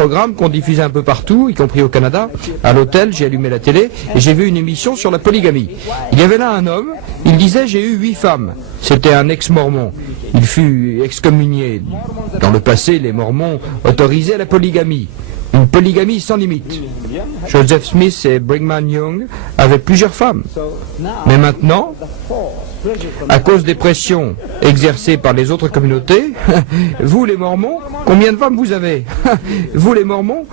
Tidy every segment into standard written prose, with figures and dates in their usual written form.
programme qu'on diffusait un peu partout, y compris au Canada. À l'hôtel, j'ai allumé la télé et j'ai vu une émission sur la polygamie. Il y avait là un homme, il disait j'ai eu 8 femmes. C'était un ex-mormon. Il fut excommunié. Dans le passé, les mormons autorisaient la polygamie. Une polygamie sans limite. Joseph Smith et Brigham Young avaient plusieurs femmes. Mais maintenant, à cause des pressions exercées par les autres communautés, vous les Mormons, combien de femmes vous avez? Vous les Mormons?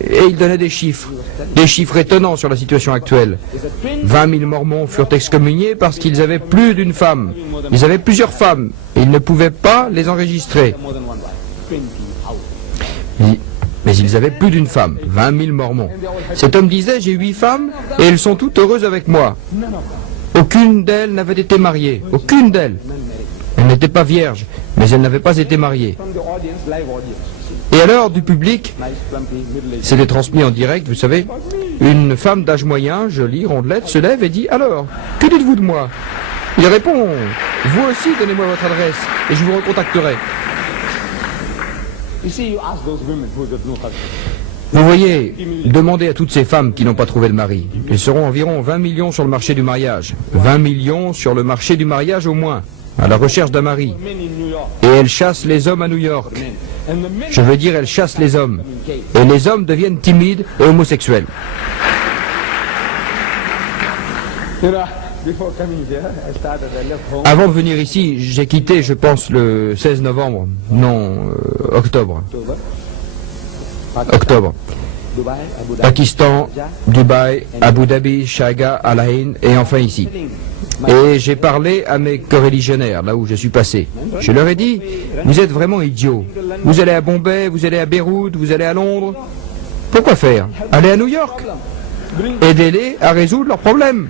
Et il donnait des chiffres étonnants sur la situation actuelle. 20 000 Mormons furent excommuniés parce qu'ils avaient plus d'une femme. Ils avaient plusieurs femmes et ils ne pouvaient pas les enregistrer. Mais ils avaient plus d'une femme, 20 000 Mormons. Cet homme disait, j'ai 8 femmes et elles sont toutes heureuses avec moi. Aucune d'elles n'avait été mariée, aucune d'elles. Elles n'étaient pas vierges, mais elles n'avaient pas été mariées. Et alors, du public, c'était transmis en direct, vous savez, une femme d'âge moyen, jolie, rondelette, se lève et dit, alors, que dites-vous de moi? Il répond, vous aussi, donnez-moi votre adresse et je vous recontacterai. Vous voyez, demandez à toutes ces femmes qui n'ont pas trouvé de mari. Ils seront environ 20 millions sur le marché du mariage. 20 millions sur le marché du mariage au moins, à la recherche d'un mari. Et elles chassent les hommes à New York. Je veux dire, elles chassent les hommes. Et les hommes deviennent timides et homosexuels. Avant de venir ici, j'ai quitté, je pense, le 16 novembre. Non, octobre. Pakistan, Dubaï, Abu Dhabi, Sharjah, Al Ain et enfin ici. Et j'ai parlé à mes coreligionnaires, là où je suis passé. Je leur ai dit, vous êtes vraiment idiots. Vous allez à Bombay, vous allez à Beyrouth, vous allez à Londres. Pourquoi faire? Allez à New York. Aidez-les à résoudre leurs problèmes.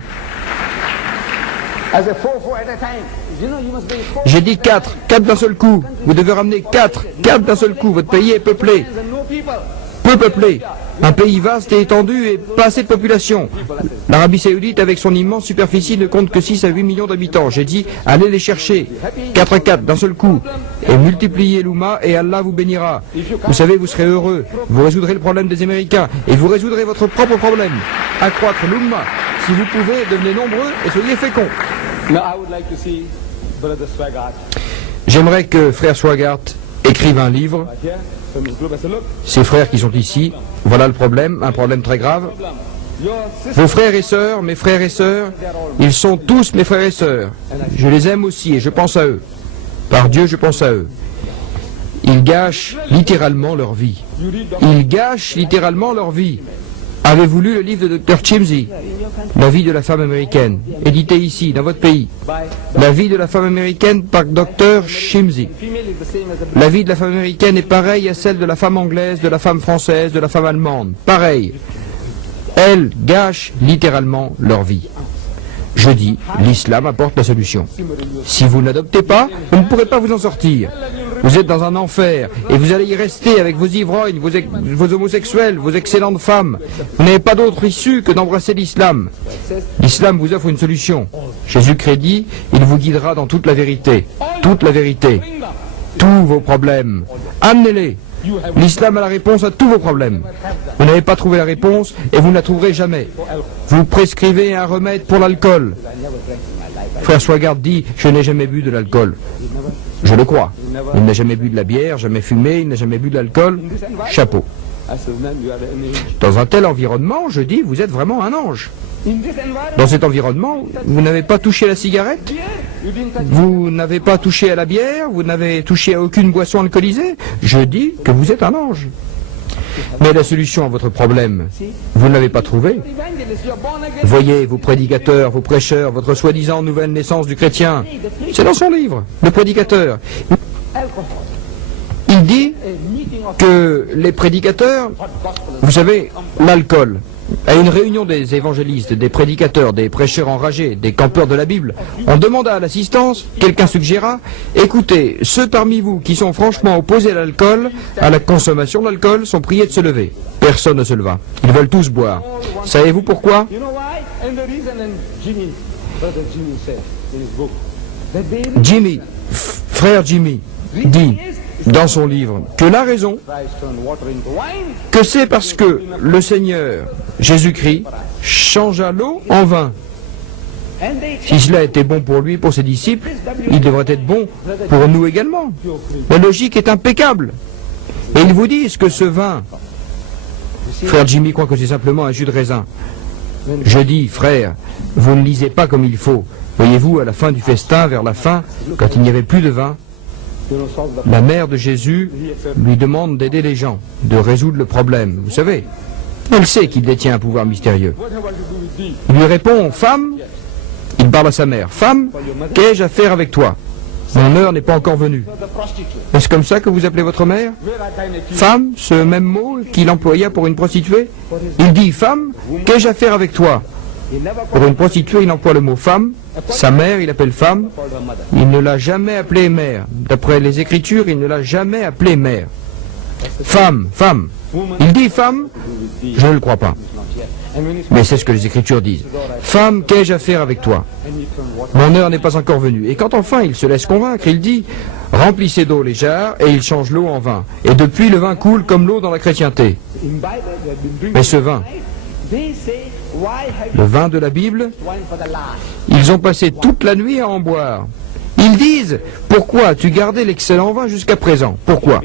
J'ai dit 4 d'un seul coup. Vous devez ramener 4 d'un seul coup. Votre pays est peuplé. Peu peuplé. Un pays vaste et étendu et pas assez de population. L'Arabie Saoudite, avec son immense superficie, ne compte que 6 à 8 millions d'habitants. J'ai dit, allez les chercher. 4 d'un seul coup. Et multipliez l'Oumma et Allah vous bénira. Vous savez, vous serez heureux. Vous résoudrez le problème des Américains. Et vous résoudrez votre propre problème. Accroître l'Oumma. Si vous pouvez, devenez nombreux et soyez féconds. J'aimerais que frère Swaggart écrive un livre. Ces frères qui sont ici, voilà le problème, un problème très grave. Vos frères et sœurs, mes frères et sœurs, ils sont tous mes frères et sœurs. Je les aime aussi et je pense à eux. Par Dieu, je pense à eux. Ils gâchent littéralement leur vie. Ils gâchent littéralement leur vie. Avez-vous lu le livre de Dr. Chimsey, La vie de la femme américaine, édité ici, dans votre pays? La vie de la femme américaine par Dr. Chimsey. La vie de la femme américaine est pareille à celle de la femme anglaise, de la femme française, de la femme allemande. Pareil. Elles gâchent littéralement leur vie. Je dis, l'islam apporte la solution. Si vous n'adoptez pas, vous ne pourrez pas vous en sortir. Vous êtes dans un enfer et vous allez y rester avec vos ivrognes, vos homosexuels, vos excellentes femmes. Vous n'avez pas d'autre issue que d'embrasser l'islam. L'islam vous offre une solution. Jésus-Christ dit, il vous guidera dans toute la vérité. Toute la vérité. Tous vos problèmes. Amenez-les. L'islam a la réponse à tous vos problèmes. Vous n'avez pas trouvé la réponse et vous ne la trouverez jamais. Vous prescrivez un remède pour l'alcool. Frère Swaggart dit, je n'ai jamais bu de l'alcool. Je le crois. Il n'a jamais bu de la bière, jamais fumé, il n'a jamais bu de l'alcool. Chapeau. Dans un tel environnement, je dis, vous êtes vraiment un ange. Dans cet environnement, vous n'avez pas touché à la cigarette, vous n'avez pas touché à la bière, vous n'avez touché à aucune boisson alcoolisée. Je dis que vous êtes un ange. Mais la solution à votre problème, vous ne l'avez pas trouvée. Voyez, vos prédicateurs, vos prêcheurs, votre soi-disant nouvelle naissance du chrétien. C'est dans son livre, le prédicateur. Il dit que les prédicateurs, vous savez, l'alcool. À une réunion des évangélistes, des prédicateurs, des prêcheurs enragés, des campeurs de la Bible, on demanda à l'assistance, quelqu'un suggéra, écoutez, ceux parmi vous qui sont franchement opposés à l'alcool, à la consommation d'alcool, sont priés de se lever. Personne ne se leva. Ils veulent tous boire. Savez-vous pourquoi? Jimmy, frère Jimmy, dit, dans son livre que la raison, que c'est parce que le Seigneur Jésus-Christ changea l'eau en vin. Si cela était bon pour lui, pour ses disciples, il devrait être bon pour nous également. La logique est impeccable. Et ils vous disent que ce vin, frère Jimmy croit que c'est simplement un jus de raisin. Je dis, frère, vous ne lisez pas comme il faut. Voyez-vous, à la fin du festin, vers la fin, quand il n'y avait plus de vin, la mère de Jésus lui demande d'aider les gens, de résoudre le problème. Vous savez, elle sait qu'il détient un pouvoir mystérieux. Il lui répond, femme, il parle à sa mère, femme, qu'ai-je à faire avec toi? Mon heure n'est pas encore venue. Est-ce comme ça que vous appelez votre mère? Femme, ce même mot qu'il employa pour une prostituée. Il dit, femme, qu'ai-je à faire avec toi? Pour une prostituée, il emploie le mot femme. Sa mère, il appelle femme. Il ne l'a jamais appelée mère. D'après les Écritures, il ne l'a jamais appelée mère. Femme, femme. Il dit femme? Je ne le crois pas. Mais c'est ce que les Écritures disent. Femme, qu'ai-je à faire avec toi? Mon heure n'est pas encore venue. Et quand enfin il se laisse convaincre, il dit, remplissez d'eau les jarres, et il change l'eau en vin. Et depuis, le vin coule comme l'eau dans la chrétienté. Mais ce vin, le vin de la Bible, ils ont passé toute la nuit à en boire. Ils disent, pourquoi as-tu gardé l'excellent vin jusqu'à présent? Pourquoi?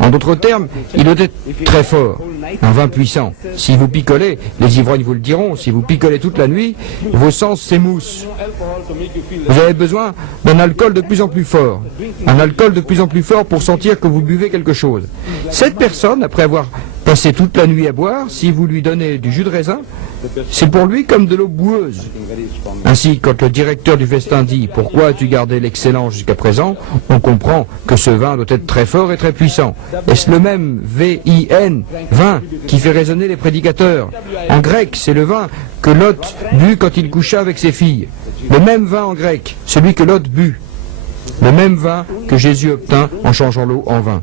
En d'autres termes, il doit être très fort, un vin puissant. Si vous picolez, les ivrognes vous le diront, si vous picolez toute la nuit, vos sens s'émoussent. Vous avez besoin d'un alcool de plus en plus fort, un alcool de plus en plus fort pour sentir que vous buvez quelque chose. Cette personne, après avoir passé toute la nuit à boire, si vous lui donnez du jus de raisin, c'est pour lui comme de l'eau boueuse. Ainsi, quand le directeur du festin dit « Pourquoi as-tu gardé l'excellent jusqu'à présent ?», on comprend que ce vin doit être très fort et très puissant. Est-ce le même V-I-N, vin, qui fait résonner les prédicateurs? En grec, c'est le vin que Lot but quand il coucha avec ses filles. Le même vin en grec, celui que Lot but. Le même vin que Jésus obtint en changeant l'eau en vin.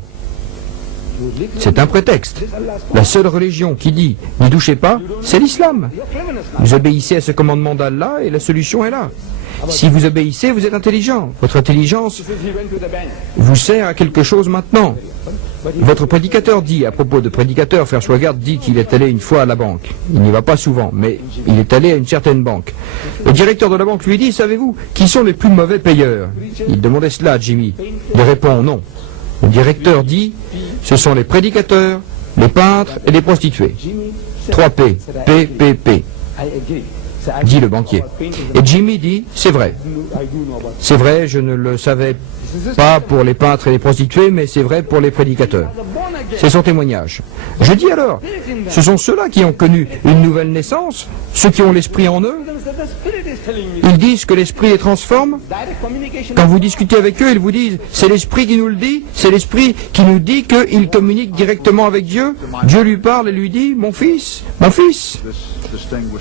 C'est un prétexte. La seule religion qui dit « n'y touchez pas », c'est l'islam. Vous obéissez à ce commandement d'Allah et la solution est là. Si vous obéissez, vous êtes intelligent. Votre intelligence vous sert à quelque chose maintenant. Votre prédicateur dit, à propos de prédicateur, frère Swagard dit qu'il est allé une fois à la banque. Il n'y va pas souvent, mais il est allé à une certaine banque. Le directeur de la banque lui dit, savez-vous, qui sont les plus mauvais payeurs? Il demandait cela à Jimmy. Il répond non. Le directeur dit, ce sont les prédicateurs, les peintres et les prostituées. 3 P, P, P, P, dit le banquier. Et Jimmy dit, c'est vrai. C'est vrai, je ne le savais pas pour les peintres et les prostituées, mais c'est vrai pour les prédicateurs. C'est son témoignage. Je dis alors, ce sont ceux-là qui ont connu une nouvelle naissance, ceux qui ont l'esprit en eux. Ils disent que l'esprit les transforme. Quand vous discutez avec eux, ils vous disent, c'est l'esprit qui nous le dit, c'est l'esprit qui nous dit qu'il communique directement avec Dieu. Dieu lui parle et lui dit, mon fils, mon fils.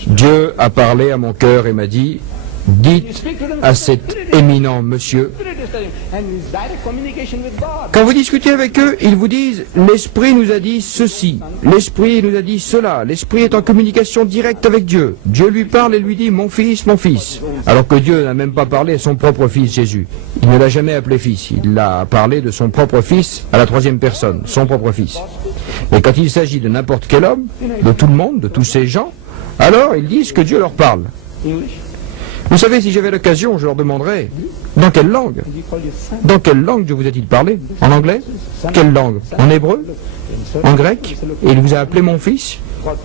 Dieu a parlé à mon cœur et m'a dit, dites à cet éminent monsieur. Quand vous discutez avec eux, ils vous disent, l'esprit nous a dit ceci, l'esprit nous a dit cela, l'esprit est en communication directe avec Dieu. Dieu lui parle et lui dit, mon fils, alors que Dieu n'a même pas parlé à son propre fils Jésus. Il ne l'a jamais appelé fils, il a parlé de son propre fils à la 3e personne, son propre fils. Mais quand il s'agit de n'importe quel homme, de tout le monde, de tous ces gens, alors ils disent que Dieu leur parle. Vous savez, si j'avais l'occasion, je leur demanderais, dans quelle langue? Dans quelle langue Dieu vous a-t-il parlé? En anglais? Quelle langue? En hébreu? En grec? Et il vous a appelé mon fils?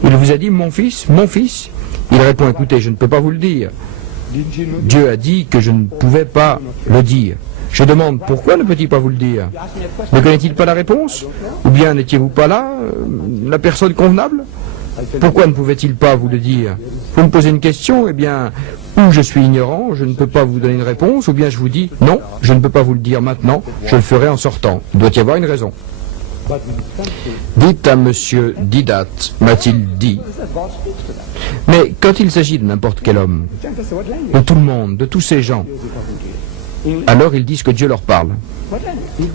Il vous a dit mon fils, mon fils? Il répond, écoutez, je ne peux pas vous le dire. Dieu a dit que je ne pouvais pas le dire. Je demande, pourquoi ne peut-il pas vous le dire? Ne connaît-il pas la réponse? Ou bien n'étiez-vous pas là, la personne convenable? Pourquoi ne pouvait-il pas vous le dire? Vous me posez une question, eh bien, ou je suis ignorant, je ne peux pas vous donner une réponse, ou bien je vous dis, non, je ne peux pas vous le dire maintenant, je le ferai en sortant. Il doit y avoir une raison. Dites à monsieur Didat, m'a-t-il dit. Mais quand il s'agit de n'importe quel homme, de tout le monde, de tous ces gens, alors ils disent que Dieu leur parle.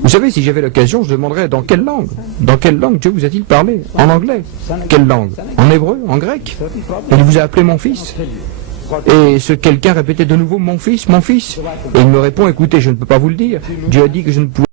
Vous savez, si j'avais l'occasion, je demanderais dans quelle langue? Dans quelle langue Dieu vous a-t-il parlé? En anglais? Quelle langue? En hébreu? En grec? Il vous a appelé mon fils? Et ce quelqu'un répétait de nouveau mon fils, mon fils. Et il me répond, écoutez, je ne peux pas vous le dire. Dieu a dit que je ne pouvais